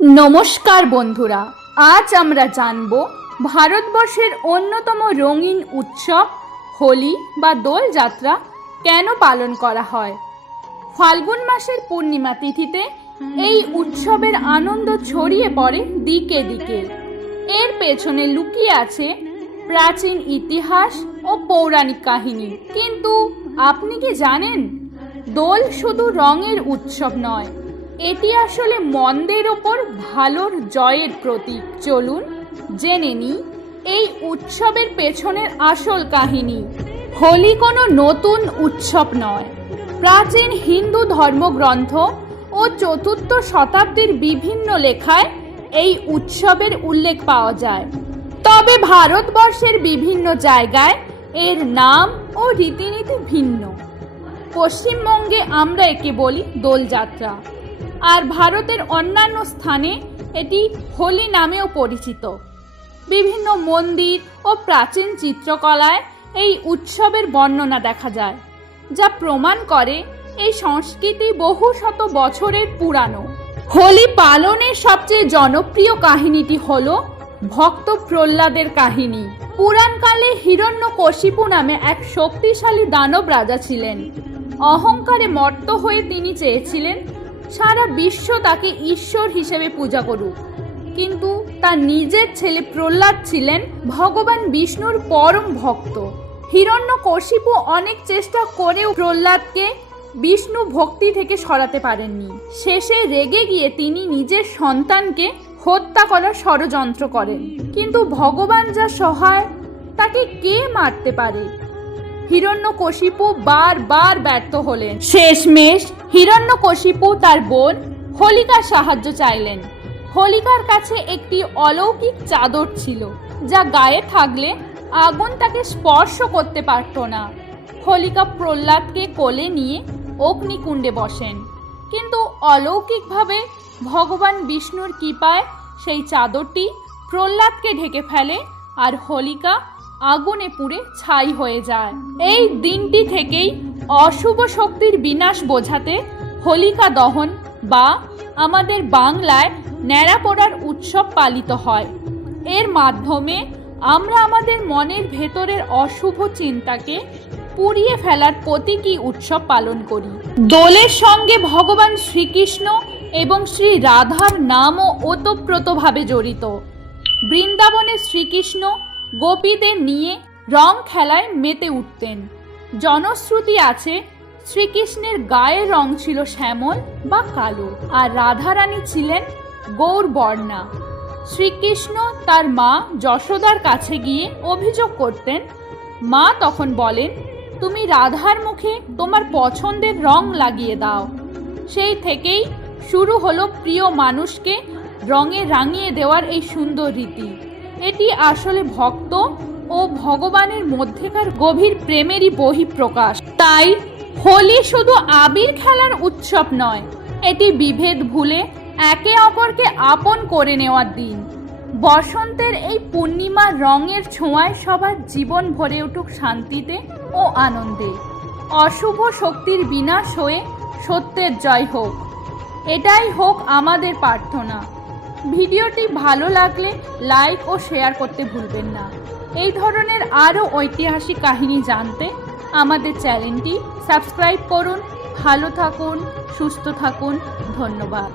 নমস্কার বন্ধুরা, আজ আমরা জানব ভারতবর্ষের অন্যতম রঙিন উৎসব হোলি বা দোল যাত্রা কেন পালন করা হয়। ফাল্গুন মাসের পূর্ণিমা তিথিতে এই উৎসবের আনন্দ ছড়িয়ে পড়ে দিকে দিকে। এর পেছনে লুকিয়ে আছে প্রাচীন ইতিহাস ও পৌরাণিক কাহিনী। কিন্তু আপনি কি জানেন, দোল শুধু রঙের উৎসব নয়, এটি আসলে মন্দের ওপর ভালোর জয়ের প্রতীক। চলুন জেনে নিই এই উৎসবের পেছনের আসল কাহিনী। হোলি কোনো নতুন উৎসব নয়। প্রাচীন হিন্দু ধর্মগ্রন্থ ও চতুর্থ শতাব্দীর বিভিন্ন লেখায় এই উৎসবের উল্লেখ পাওয়া যায়। তবে ভারতবর্ষের বিভিন্ন জায়গায় এর নাম ও রীতিনীতি ভিন্ন। পশ্চিমবঙ্গে আমরা একে বলি দোলযাত্রা, আর ভারতের অন্যান্য স্থানে এটি হোলি নামেও পরিচিত। বিভিন্ন মন্দির ও প্রাচীন চিত্রকলায় এই উৎসবের বর্ণনা দেখা যায়, যা প্রমাণ করে এই সংস্কৃতি বহু শত বছরের পুরানো। হোলি পালনের সবচেয়ে জনপ্রিয় কাহিনীটি হল ভক্ত প্রহ্লাদের কাহিনী। পুরাণকালে হিরণ্যকশিপু নামে এক শক্তিশালী দানব রাজা ছিলেন। অহংকারে মত্ত হয়ে তিনি চেয়েছিলেন সারা বিশ্ব তাকে ঈশ্বর হিসেবে পূজা করুক। কিন্তু তার নিজের ছেলে প্রহ্লাদ ছিলেন ভগবান বিষ্ণুর পরম ভক্ত। হিরণ্যকশিপু অনেক চেষ্টা করেও প্রহ্লাদকে বিষ্ণু ভক্তি থেকে সরাতে পারেননি। শেষে রেগে গিয়ে তিনি নিজের সন্তানকে হত্যা করার ষড়যন্ত্র করেন। কিন্তু ভগবান যা সহায়, তাকে কে মারতে পারে? হিরণ্যকশিপু বারবার ব্যর্থ হলেন। শেষমেশ হিরণ্যকশিপু তার বোন হোলিকার সাহায্য চাইলেন। হোলিকার কাছে একটি অলৌকিক চাদর ছিল, যা গায়ে থাকলে আগুন তাকে স্পর্শ করতে পারত না। হোলিকা প্রহ্লাদকে কোলে নিয়ে অগ্নিকুণ্ডে বসেন, কিন্তু অলৌকিকভাবে ভগবান বিষ্ণুর কৃপায় সেই চাদরটি প্রহ্লাদকে ঢেকে ফেলে, আর হোলিকা আগুনে পুড়ে ছাই হয়ে যায়। এই দিনটি থেকেই অশুভ শক্তির বিনাশ বোঝাতে হোলিকা দহন বা আমাদের বাংলায় ন্যাড়া পোড়ার উৎসব পালিত হয়। এর মাধ্যমে আমরা আমাদের মনের ভেতরের অশুভ চিন্তাকে পুড়িয়ে ফেলার প্রতীকী উৎসব পালন করি। দোলের সঙ্গে ভগবান শ্রীকৃষ্ণ এবং শ্রী রাধার নামও ওতপ্রোতভাবে জড়িত। বৃন্দাবনে শ্রীকৃষ্ণ গোপীদের নিয়ে রং খেলায় মেতে উঠতেন। জনশ্রুতি আছে শ্রীকৃষ্ণের গায়ের রং ছিল শ্যামল বা কালো, আর রাধারানী ছিলেন গৌরবর্ণা। শ্রীকৃষ্ণ তার মা যশোদার কাছে গিয়ে অভিযোগ করতেন। মা তখন বলেন, তুমি রাধার মুখে তোমার পছন্দের রং লাগিয়ে দাও। সেই থেকেই শুরু হলো প্রিয় মানুষকে রঙে রাঙিয়ে দেওয়ার এই সুন্দর রীতি। এটি আসলে ভক্ত ও ভগবানের মধ্যেকার গভীর প্রেমেরই বহিঃপ্রকাশ। তাই হোলি শুধু আবির খেলার উৎসব নয়, এটি বিভেদ ভুলে একে অপরকে আপন করে নেওয়ার দিন। বসন্তের এই পূর্ণিমার রঙের ছোঁয়ায় সবার জীবন ভরে উঠুক শান্তিতে ও আনন্দে। অশুভ শক্তির বিনাশ হয়ে সত্যের জয় হোক, এটাই হোক আমাদের প্রার্থনা। ভিডিওটি ভালো লাগলে লাইক ও শেয়ার করতে ভুলবেন না। এই ধরনের আরও ঐতিহাসিক কাহিনী জানতে আমাদের চ্যানেলটি সাবস্ক্রাইব করুন। ভালো থাকুন, সুস্থ থাকুন। ধন্যবাদ।